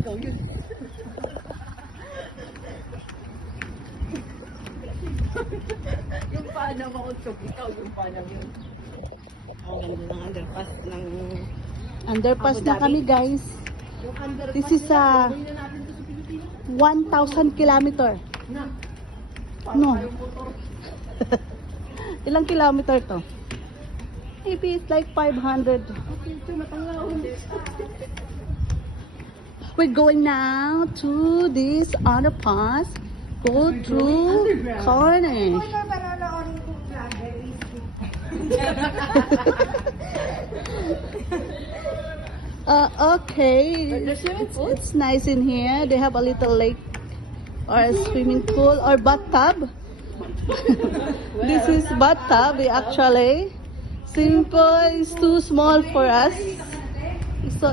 ikaw yun. Yung panang ako, chok, ikaw yung panang yun. Ang ganda ng underpass ng... Underpass Abu na Dhabi. kami, guys. Yung underpass This is nila, gawin na natin to sa Pilipinas. 1,000 kilometer. Na. No. Parang motor. Ilang kilometer to? Maybe it's like 500. Okay, ito matangawin. We're going now to this underpass. Go through corner. Okay. It's nice in here. They have a little lake or a swimming pool or bathtub. This is bathtub actually. Swimming pool is too small for us. So